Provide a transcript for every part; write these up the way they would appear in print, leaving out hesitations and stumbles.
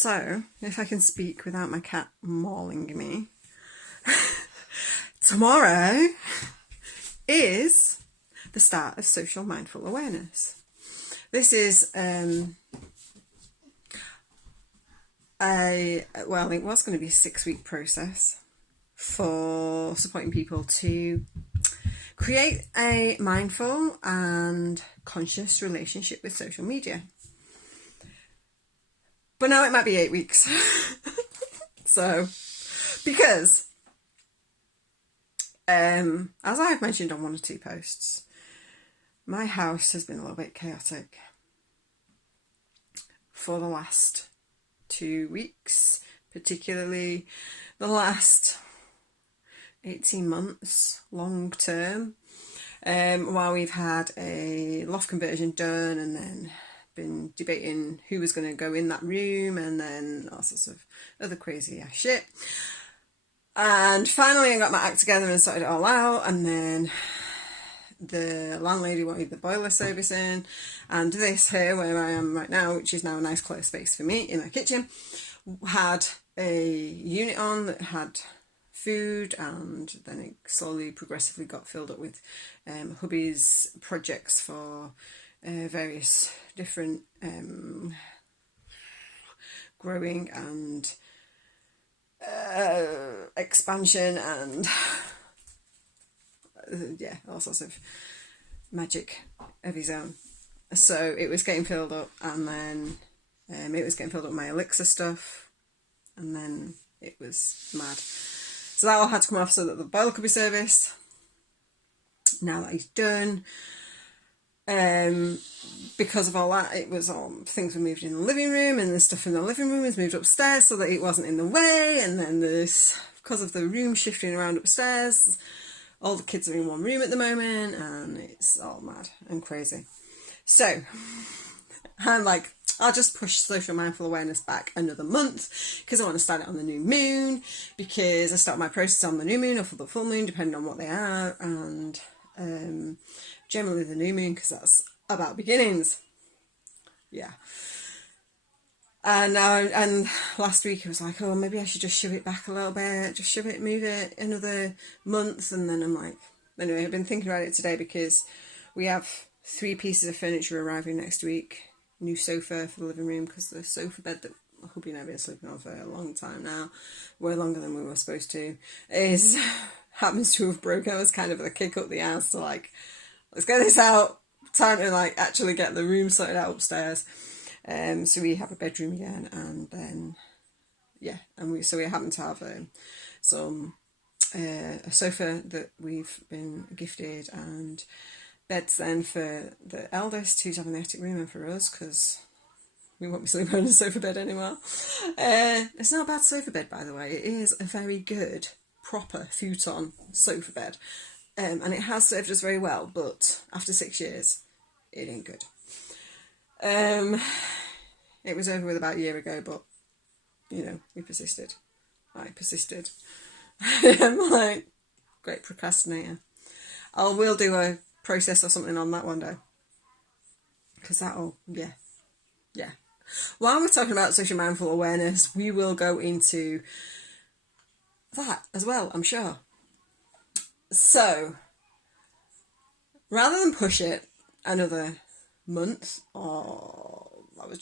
So, if I can speak without my cat mauling me, tomorrow is the start of social mindful awareness. This is it was going to be a 6-week process for supporting people to create a mindful and conscious relationship with social media. But now it might be 8 weeks. So, because, as I have mentioned on 1 or 2 posts, my house has been a little bit chaotic for the last 2 weeks, particularly the last 18 months, long term, while we've had a loft conversion done and then been debating who was going to go in that room and then all sorts of other crazy ass shit. And finally I got my act together and sorted it all out, and then the landlady wanted the boiler servicing, and this here where I am right now, which is now a nice clear space for me in my kitchen, had a unit on that had food, and then it slowly progressively got filled up with hubby's projects for various different growing and expansion and all sorts of magic of his own. So it was getting filled up, and then it was getting filled up with my elixir stuff, and then it was mad. So that all had to come off so that the boiler could be serviced. Now that he's done, because of all that, it was all things were moved in the living room, and the stuff in the living room was moved upstairs so that it wasn't in the way. And then because of the room shifting around upstairs, all the kids are in one room at the moment, and it's all mad and crazy. So I'm like, I'll just push social mindful awareness back another month because I want to start it on the new moon, because I start my process on the new moon or for the full moon, depending on what they are, and generally the new moon, because that's about beginnings. Yeah. And last week I was like, oh, maybe I should just shove it back a little bit, just move it another month. And then I'm like, anyway, I've been thinking about it today because we have 3 pieces of furniture arriving next week. New sofa for the living room, because the sofa bed that hubby and I have been sleeping on for a long time now, way longer than we were supposed to, happens to have broken. It was kind of a kick up the ass to like, let's get this out, time to like actually get the room sorted out upstairs. So we have a bedroom again, and then we happen to have a sofa that we've been gifted, and beds then for the eldest who's having the attic room, and for us because we won't be sleeping on a sofa bed anymore. It's not a bad sofa bed, by the way. It is a very good, proper futon sofa bed. And it has served us very well, but after 6 years, it ain't good. It was over with about a year ago, but, we persisted. I persisted. I'm like, great procrastinator. I will do a process or something on that one day. Because yeah. While we're talking about social mindful awareness, we will go into that as well, I'm sure. So, rather than push it another month, or I was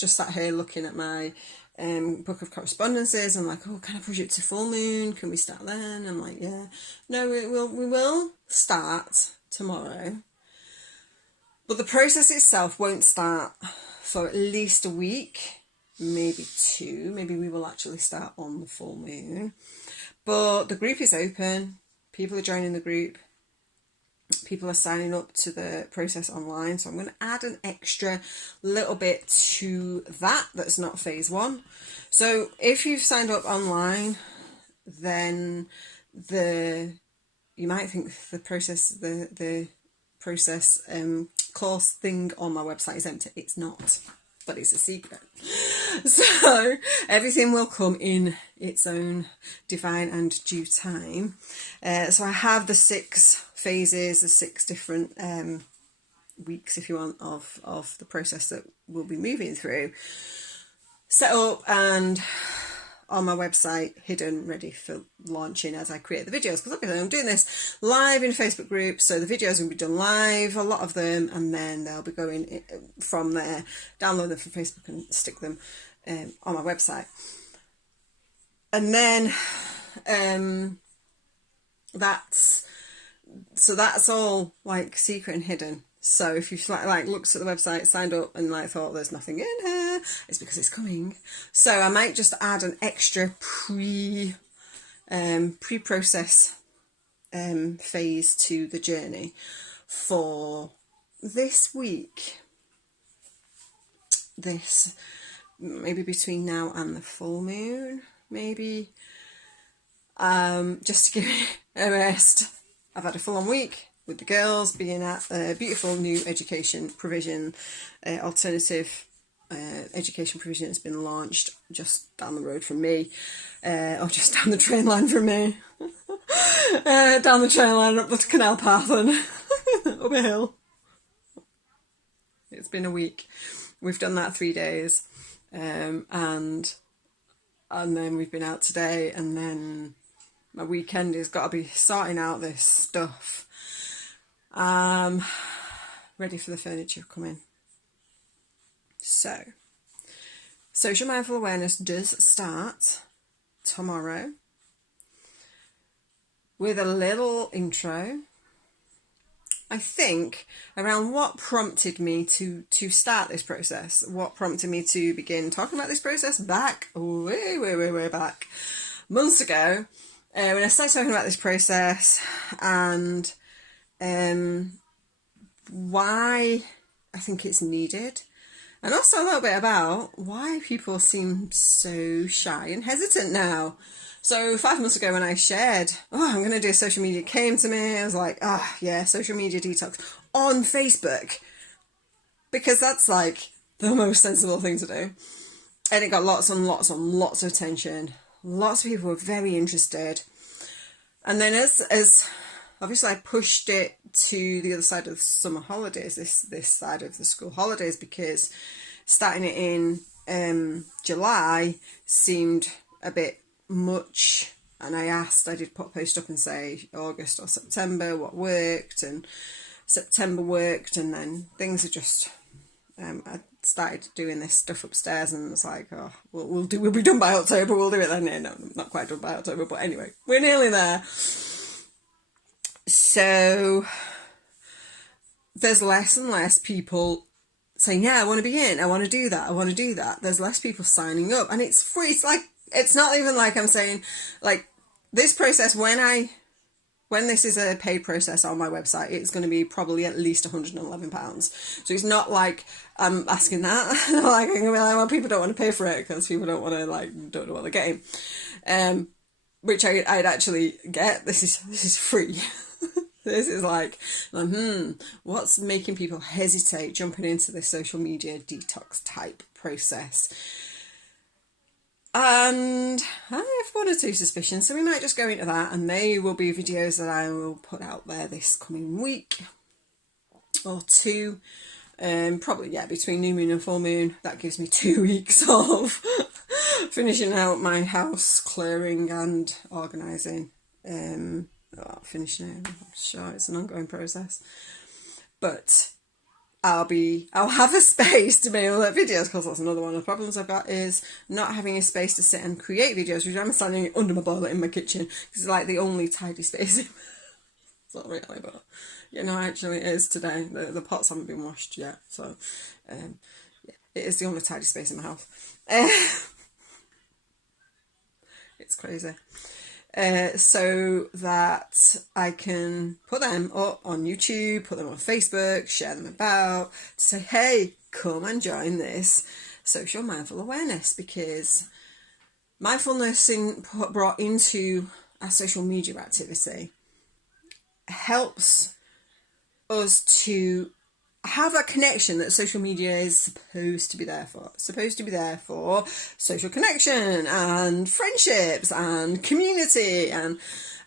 just sat here looking at my book of correspondences and like, oh, can I push it to full moon? Can we start then? I'm like, yeah. No, we will start tomorrow. But the process itself won't start for at least a week, maybe 2. Maybe we will actually start on the full moon. But the group is open. People are joining the group. People are signing up to the process online. So I'm going to add an extra little bit to that's not phase 1. So if you've signed up online, then you might think the process course thing on my website is empty. It's not, but it's a secret. So everything will come in its own divine and due time. So I have the 6 phases, the 6 different weeks, if you want, of the process that we'll be moving through. set up and on my website, hidden, ready for launching as I create the videos. Because obviously I'm doing this live in Facebook groups, so the videos will be done live, a lot of them, and then they'll be going from there, download them from Facebook and stick them on my website. And then that's all like secret and hidden. So if you've like looked at the website, signed up and like thought there's nothing in here, it's because it's coming. So I might just add an extra pre-process phase to the journey for this week. This maybe between now and the full moon, maybe. Just to give me a rest. I've had a full-on week with the girls, being at a beautiful new education provision, alternative education provision has been launched just down the road from me, or just down the train line from me, down the train line, up the canal path and up a hill. It's been a week. We've done that 3 days, and then we've been out today, and then my weekend has got to be sorting out this stuff. Ready for the furniture coming. So, social mindful awareness does start tomorrow with a little intro. I think around what prompted me to start this process, what prompted me to begin talking about this process back, way back, months ago, when I started talking about this process and why I think it's needed, and also a little bit about why people seem so shy and hesitant now. So 5 months ago when I shared, I'm going to do social media, came to me, I was like, yeah, social media detox on Facebook, because that's like the most sensible thing to do. And it got lots and lots and lots of attention. Lots of people were very interested. And then as obviously I pushed it to the other side of the summer holidays, this side of the school holidays, because starting it in July seemed a bit much, and I did put a post up and say August or September what worked, and September worked, and then things are just I started doing this stuff upstairs and it's like, we'll be done by October, we'll do it then. No, not quite done by October, but anyway, we're nearly there. So there's less and less people saying, yeah, I want to be in, I want to do that. There's less people signing up, and it's free. It's like, it's not even like I'm saying, like, this process, when this is a paid process on my website, it's going to be probably at least £111. So it's not like I'm asking that. Like, I'm going to be like, well, people don't want to pay for it because people don't want to, like, don't know what they're getting. Which I'd actually get. This is free. This is like, what's making people hesitate jumping into this social media detox type process? And I have one or two suspicions, so we might just go into that, and they will be videos that I will put out there this coming week or two. Probably, yeah, between new moon and full moon. That gives me 2 weeks of finishing out my house clearing and organising. Finishing it, I'm sure it's an ongoing process. But I'll have a space to be able to make videos, because that's another one of the problems I've got, is not having a space to sit and create videos, which I'm standing under my boiler in my kitchen, because it's like the only tidy space. It's not really, but actually it is today. The pots haven't been washed yet, so yeah, it is the only tidy space in my house. It's crazy. So that I can put them up on YouTube, put them on Facebook, share them about, to say, hey, come and join this social mindful awareness, because mindfulness brought into our social media activity helps us to have that connection that social media is supposed to be there for. It's supposed to be there for social connection and friendships and community, and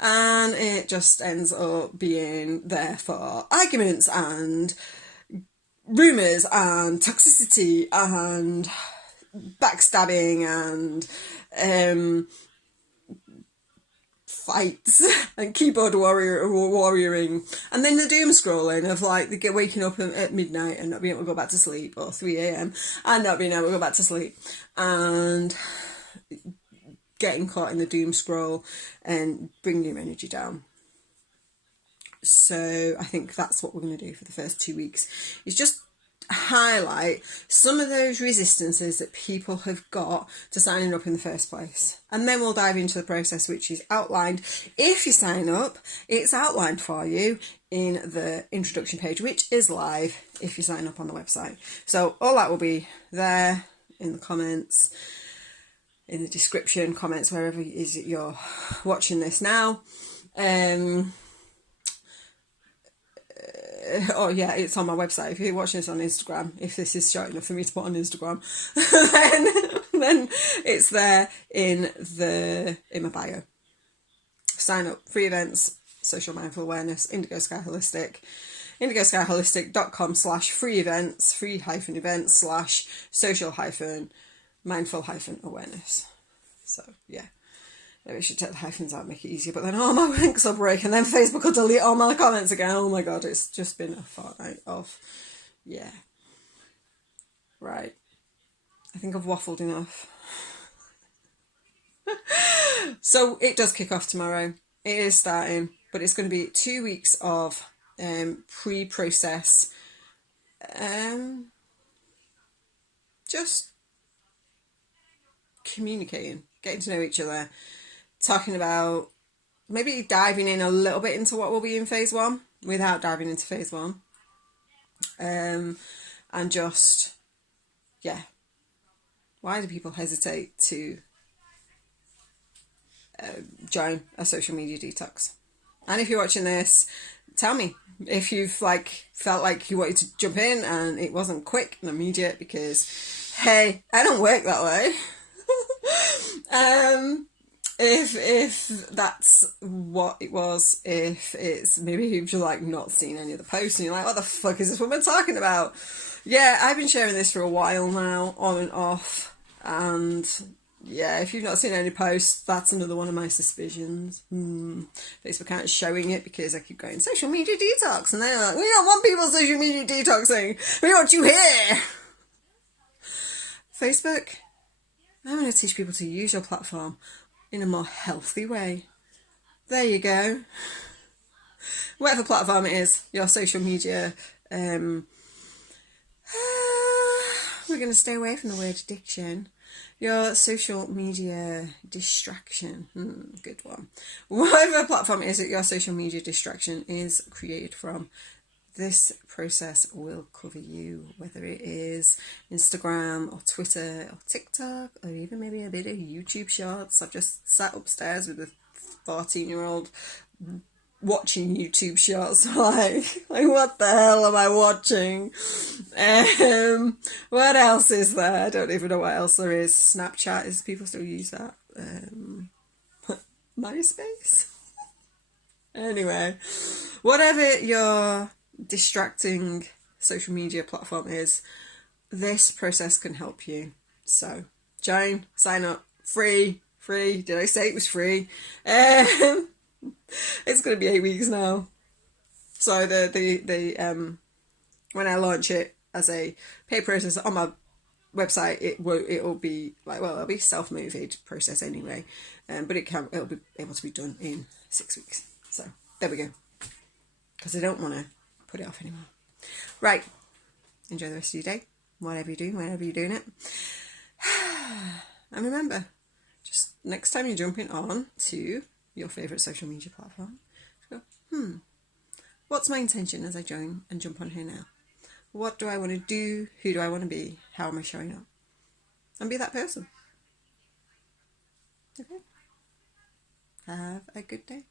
it just ends up being there for arguments and rumours and toxicity and backstabbing and fights and keyboard warrioring, and then the doom scrolling of like the waking up at midnight and not being able to go back to sleep, or 3 a.m. and not being able to go back to sleep, and getting caught in the doom scroll and bringing your energy down. So I think that's what we're going to do for the first 2 weeks, is just highlight some of those resistances that people have got to signing up in the first place. And then we'll dive into the process, which is outlined. If you sign up, it's outlined for you in the introduction page, which is live if you sign up on the website. So all that will be there in the comments, in the description, comments, wherever it is that you're watching this now. Oh yeah, it's on my website. If you're watching this on Instagram, if this is short enough for me to put on Instagram, then it's there in my bio. Sign up, free events, social mindful awareness, Indigo Sky Holistic, indigoskyholistic.com/free events, free-events/social-mindful-awareness. So yeah. Maybe I should take the hyphens out, make it easier, but then all my links will break and then Facebook will delete all my comments again. Oh my god, it's just been a fortnight of, yeah. Right. I think I've waffled enough. So it does kick off tomorrow. It is starting, but it's going to be 2 weeks of pre-process, just communicating, getting to know each other, talking about maybe diving in a little bit into what will be in phase 1 without diving into phase 1. And just, yeah, why do people hesitate to join a social media detox? And if you're watching this, tell me if you've felt like you wanted to jump in and it wasn't quick and immediate, because hey, I don't work that way. If that's what it was, if it's maybe you've just not seen any of the posts and you're like, what the fuck is this woman talking about? Yeah, I've been sharing this for a while now, on and off, and yeah, if you've not seen any posts, that's another one of my suspicions. Facebook aren't showing it because I keep going, social media detox, and they're like, we don't want people social media detoxing, we want you here. Facebook, I'm going to teach people to use your platform in a more healthy way. There you go. Whatever platform it is, your social media, we're going to stay away from the word addiction. Your social media distraction, good one. Whatever platform it is that your social media distraction is created from, this process will cover you, whether it is Instagram or Twitter or TikTok or even maybe a bit of YouTube shorts. I've just sat upstairs with a 14-year-old watching YouTube shorts, like what the hell am I watching? What else is there? I don't even know what else there is. Snapchat, is people still use that? MySpace? Anyway, whatever your distracting social media platform is, this process can help you. So join, sign up, free, did I say it was free? It's going to be 8 weeks now. So the when I launch it as a paid process on my website, it'll be it'll be self-motivated process anyway, but it'll be able to be done in 6 weeks. So there we go, because I don't want to put it off anymore. Right, enjoy the rest of your day, whatever you do, whenever you're doing it. And remember, just next time you're jumping on to your favourite social media platform, go, what's my intention as I join and jump on here now? What do I want to do? Who do I want to be? How am I showing up? And be that person. Okay. Have a good day.